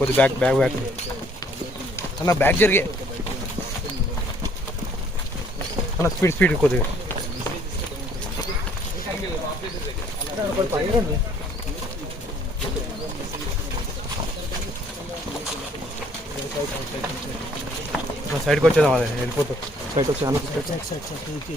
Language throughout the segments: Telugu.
కొద్ది బ్యాక్ బ్యాగ్ బ్యాక్ అన్న బ్యాక్ జరిగే అన్న స్పీడ్ స్పీడ్ కొద్దిగా సైడ్కి వచ్చేదాం అదే వెళ్ళిపోతాం సైడ్కి వచ్చి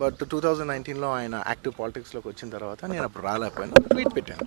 బట్ టూ థౌజండ్ నైన్టీన్లో ఆయన యాక్టివ్ పాలిటిక్స్లోకి వచ్చిన తర్వాత నేను అప్పుడు రాలేకపోయాను ట్వీట్ పెట్టాను